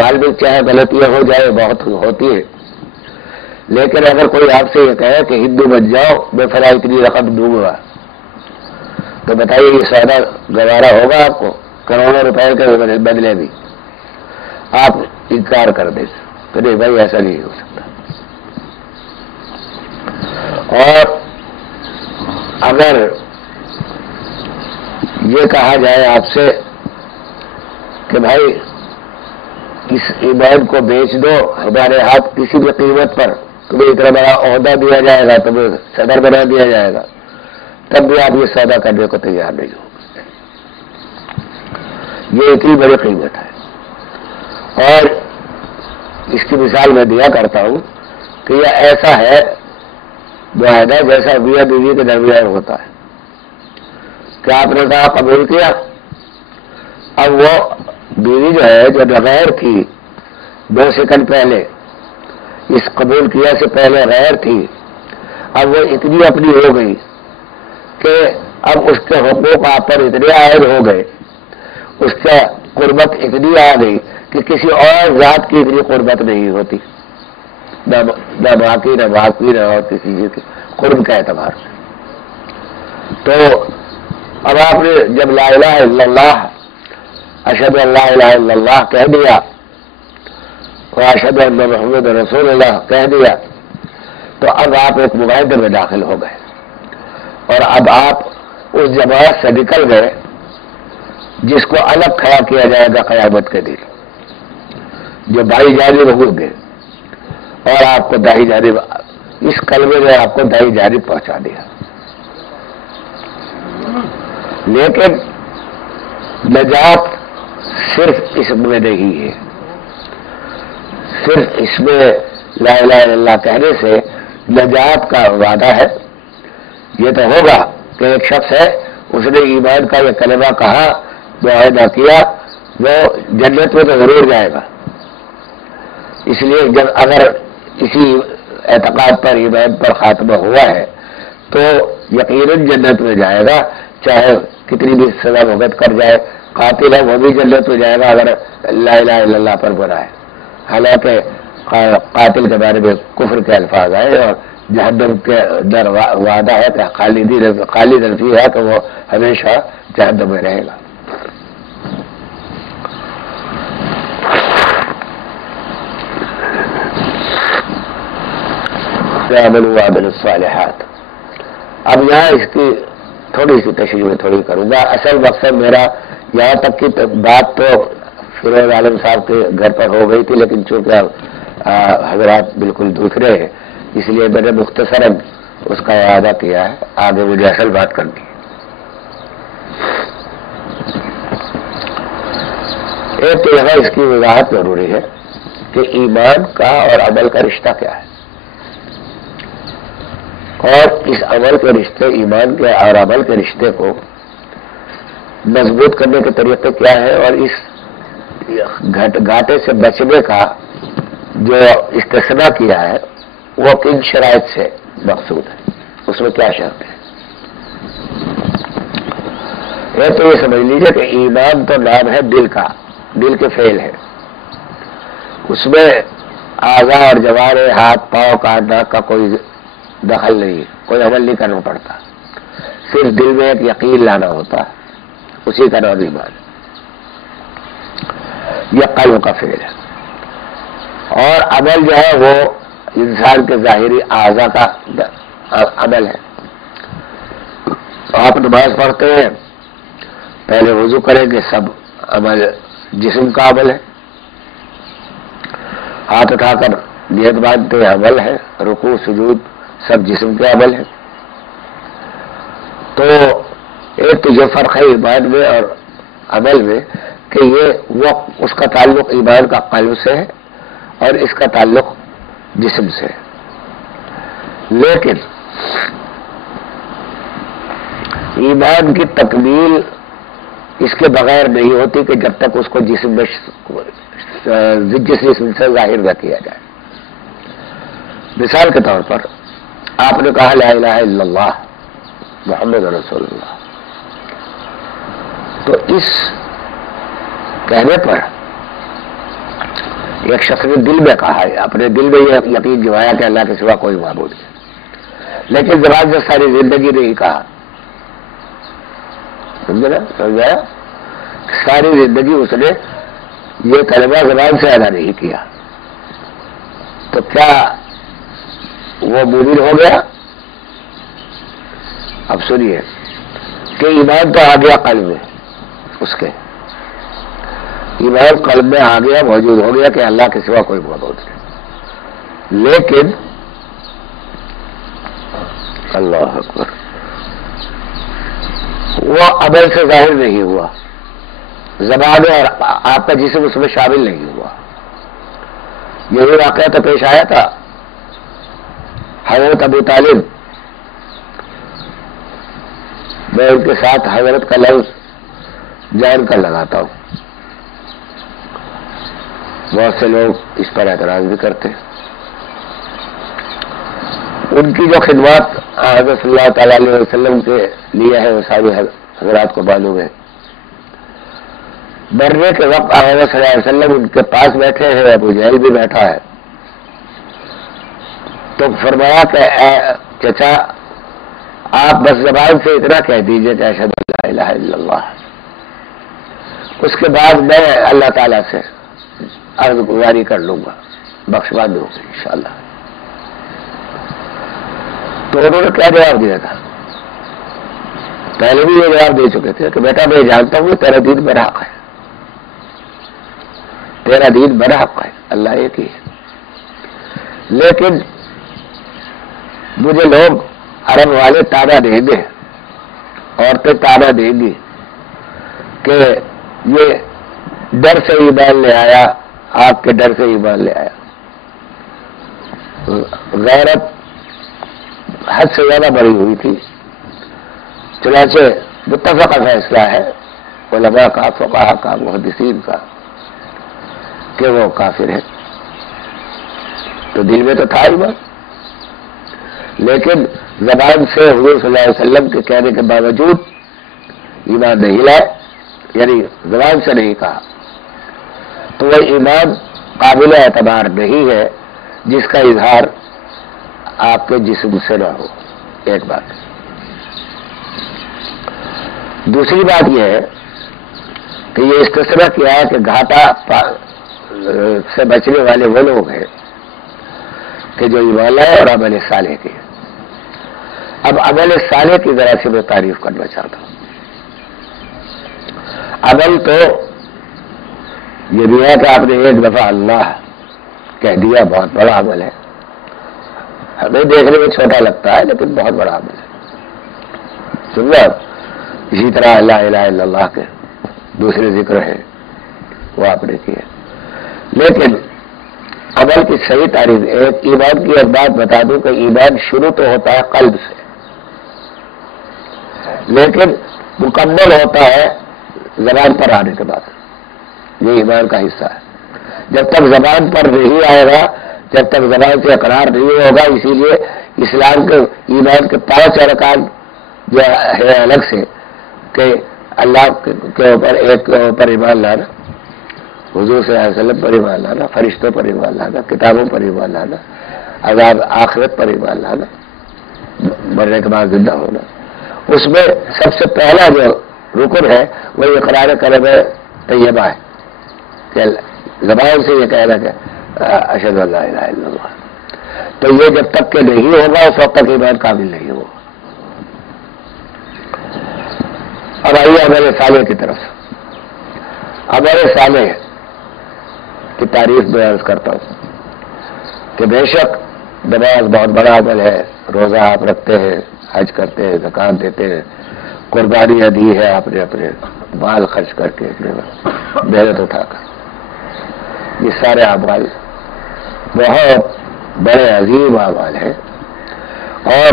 سوال بھی چاہے غلطیاں ہو جائے، بہت ہوتی ہے، لیکن اگر کوئی آپ سے یہ کہے کہ ہندو بن جاؤ میں فلاں اتنی رقم دوں گا، تو بتائیے یہ سودا گوارا ہوگا آپ کو؟ کروڑوں روپئے کے بدلے بھی آپ انکار کر دیں تو نہیں بھائی ایسا نہیں ہو سکتا۔ اور اگر یہ کہا جائے آپ سے کہ بھائی اس ایمان کو بیچ دو ہمارے ہاتھ کسی بھی قیمت پر، تمہیں اتنا بڑا عہدہ دیا جائے گا، تمہیں صدر بنا دیا جائے گا، تب بھی آپ یہ سودا کرنے کو تیار نہیں ہو۔ یہ اتنی بڑی قیمت ہے۔ اور اس کی مثال میں دیا کرتا ہوں کہ یہ ایسا ہے معاہدہ جیسا میاں بیوی کے درمیان ہوتا ہے کہ آپ نے کہا قبول کیا، اب وہ بیوی جو ہے جو بغیر تھی 2 سیکنڈ پہلے، اس قبول کیا سے پہلے غیر تھی، اب وہ اتنی اپنی ہو گئی کہ اب اس کے حقوق آپ پر اتنے عائد ہو گئے، اس کا قربت اتنی آ گئی کہ کسی اور ذات کی اتنی قربت نہیں ہوتی، نہ ماں کی نہ باپ کی نہ اور کسی چیز کی قرب کا اعتبار سے۔ تو اب آپ نے جب لا الہ الا اللہ اشہد ان لا الہ الا اللہ کہہ دیا اور اشہد ان محمد رسول اللہ کہہ دیا، تو اب آپ ایک معاہدے میں داخل ہو گئے، اور اب آپ اس جماعت سے نکل گئے جس کو الگ کھڑا کیا جائے گا قیامت کے دن، جو بائیں جانب ہوں گے، اور آپ کو دائیں جانب، اس کلمے نے آپ کو دائیں جانب پہنچا دیا۔ لیکن نجات صرف اس میں نہیں ہے، صرف اس میں لا الہ الا اللہ کہنے سے نجات کا وعدہ ہے۔ یہ تو ہوگا کہ ایک شخص ہے، اس نے ایمان کا یہ کلمہ کہا، معاہدہ کیا، وہ جنت میں تو ضرور جائے گا۔ اس لیے جب اگر اسی اعتقاد پر ایمان پر خاتمہ ہوا ہے تو یقیناً جنت میں جائے گا، چاہے کتنی بھی سزا بھگت کر جائے۔ قاتل ہے وہ بھی جنت میں جائے گا اگر لا الہ الا اللہ پر برا ہے، حالانکہ قاتل کے بارے میں کفر کے الفاظ آئے اور جہنم کے در وعدہ ہے کہ خالد فیہا کہ وہ ہمیشہ جہنم میں رہے گا۔ وَآمَنُوا وَعَمِلُوا الصَّالِحَاتِ۔ اب یہاں اس کی تھوڑی سی تشریح میں تھوڑی کروں گا۔ اصل مقصد میرا یہاں تک کی بات تو فیروز عالم صاحب کے گھر پر ہو گئی تھی، لیکن چونکہ حضرات بالکل دوسرے ہیں اس لیے میں نے مختصراً اس کا اعادہ کیا ہے، آگے مجھے اصل بات کرنی ہے۔ ایک تو یہاں اس کی وضاحت ضروری ہے کہ ایمان کا اور عمل کا رشتہ کیا ہے، اور اس عمل کے رشتے، ایمان کے اور عمل کے رشتے کو مضبوط کرنے کے طریقے کیا ہے، اور اس گھاٹے سے بچنے کا جو استثناء کیا ہے وہ کن شرائط سے مقصود ہے، اس میں کیا شرط ہے۔ یہ تو یہ سمجھ لیجیے کہ ایمان تو نام ہے دل کا، دل کے فعل ہے، اس میں اعضاء اور جوارے، ہاتھ پاؤں کاننا کا کوئی دخل نہیں ہے، کوئی عمل نہیں کرنا پڑتا، صرف دل میں ایک یقین لانا ہوتا ہے، اسی کا نام ایمان ہے۔ یہ قلب کا فعل ہے، اور عمل جو ہے وہ انسان کے ظاہری اعضاء کا عمل ہے۔ آپ نماز پڑھتے ہیں، پہلے وضو کریں گے، سب عمل جسم کا عمل ہے، ہاتھ اٹھا کر نیت باندھتے ہیں، عمل ہے، رکوع سجود سب جسم کے عمل ہے۔ تو ایک تو یہ فرق ہے ایمان میں اور عمل میں کہ وہ اس کا تعلق ایمان کا قلب سے ہے اور اس کا تعلق جسم سے ہے، لیکن ایمان کی تکمیل اس کے بغیر نہیں ہوتی کہ جب تک اس کو جسم سے ظاہر نہ کیا جائے۔ مثال کے طور پر آپ نے کہا لا الہ الا اللہ محمد رسول اللہ، تو اس کہنے پر ایک شخص نے دل میں کہا ہے، اپنے دل میں یہ یقین جمایا کہ اللہ کے سوا کوئی معبود نہیں، لیکن زبان سے ساری زندگی نہیں کہا. سمجھے نا؟ سمجھایا؟ ساری زندگی اس نے یہ کلمہ زبان سے ادا نہیں کیا، تو کیا وہ مومن ہو گیا؟ اب سنیے کہ ایمان تو آ گیا قلب میں، اس کے ایمان قلب میں آ گیا، موجود ہو گیا کہ اللہ کے سوا کوئی معبود نہیں، لیکن اللہ اکبر وہ عمل سے ظاہر نہیں ہوا، زبان اور آپ کا جسم اس میں شامل نہیں ہوا. یہی واقعہ تو پیش آیا تھا حضرت ابو طالب. میں ان کے ساتھ حضرت کا لفظ جان کر لگاتا ہوں، بہت سے لوگ اس پر اعتراض بھی کرتے ہیں. ان کی جو خدمات حضرت صلی اللہ تعالی علیہ وسلم کے لیے ہے وہ ساری حضرات کو معلوم ہے. مرنے کے وقت حضرت صلی اللہ علیہ وسلم ان کے پاس بیٹھے ہیں، ابو جہل بھی بیٹھا ہے، تو فرمایا کہ اے چچا آپ بس زبان سے اتنا کہہ دیجئے کہ اشہد ان لا الہ الا اللہ، اس کے بعد میں اللہ تعالیٰ سے عرض گزاری کر لوں گا، بخشوا دوں گا انشاءاللہ. تو انہوں نے کیا جواب دیا تھا؟ پہلے بھی یہ جواب دے چکے تھے کہ بیٹا میں جانتا ہوں تیرا دین میرا حق ہے، تیرا دین میرا حق ہے، اللہ ایک ہی ہے، لیکن مجھے لوگ عرب والے تانا دیں گے، عورتیں تانا دیں گی کہ یہ ڈر سے ایمان لے آیا، آپ کے ڈر سے ایمان لے آیا. غیرت حد سے زیادہ بڑی ہوئی تھی، چنانچہ متفق فیصلہ ہے علماء کا، فقہاء کا، محدثین کا کہ وہ کافر ہے. تو دل میں تو تھا ایمان، لیکن زبان سے حضور صلی اللہ علیہ وسلم کے کہنے کے باوجود ایمان نہیں لائے، یعنی زبان سے نہیں کہا، تو وہ ایمان قابل اعتبار نہیں ہے جس کا اظہار آپ کے جسم سے نہ ہو. ایک بات. دوسری بات یہ ہے کہ یہ استثنا کیا ہے کہ گھاٹا سے بچنے والے وہ لوگ ہیں کہ جو ایمان لائے اور عمل صالح کے. اب عمل صالح کی ذرا سے میں تعریف کرنا چاہتا ہوں. عمل تو یہ بھی ہے کہ آپ نے ایک دفعہ اللہ کہہ دیا، بہت بڑا عمل ہے، ہمیں دیکھنے میں چھوٹا لگتا ہے لیکن بہت بڑا عمل ہے. سننا، اسی طرح لا الہ الا اللہ کے دوسرے ذکر ہیں وہ آپ نے کیے، لیکن عمل کی صحیح تعریف ایک ایمان کی ایک بات بتا دوں کہ ایمان شروع تو ہوتا ہے قلب سے، لیکن مکمل ہوتا ہے زبان پر آنے کے بعد. یہ ایمان کا حصہ ہے. جب تک زبان پر نہیں آئے گا، جب تک زبان سے اقرار نہیں ہوگا، اسی لیے اسلام کے ایمان کے 5 ارکان جو ہے الگ سے کہ اللہ کے اوپر ایک کے اوپر ایمان لانا، حضور صلی اللہ علیہ وسلم پر ایمان لانا، فرشتوں پر ایمان لانا، کتابوں پر ایمان لانا، عذاب آخرت پر ایمان لانا، مرنے کے بعد زندہ ہونا. اس میں سب سے پہلا جو رکن ہے وہ اقرار کلمہ طیبہ ہے کہ زبان سے یہ کہنا کہ اشہد ان لا الہ الا اللہ. تو یہ جب تک کہ نہیں ہوگا اس وقت تک ایمان کامل نہیں ہوگا. اب آئیے عمل صالح کی طرف. عمل صالح کی تعریف میں عرض کرتا ہوں کہ بے شک نماز بہت بڑا عمل ہے، روزہ آپ رکھتے ہیں، حج کرتے ہیں، زکات دیتے ہیں، قربانیاں دی ہے آپ نے اپنے مال خرچ کر کے، اپنے محنت اٹھا کر. یہ سارے اعمال بہت بڑے عظیم اعمال ہیں، اور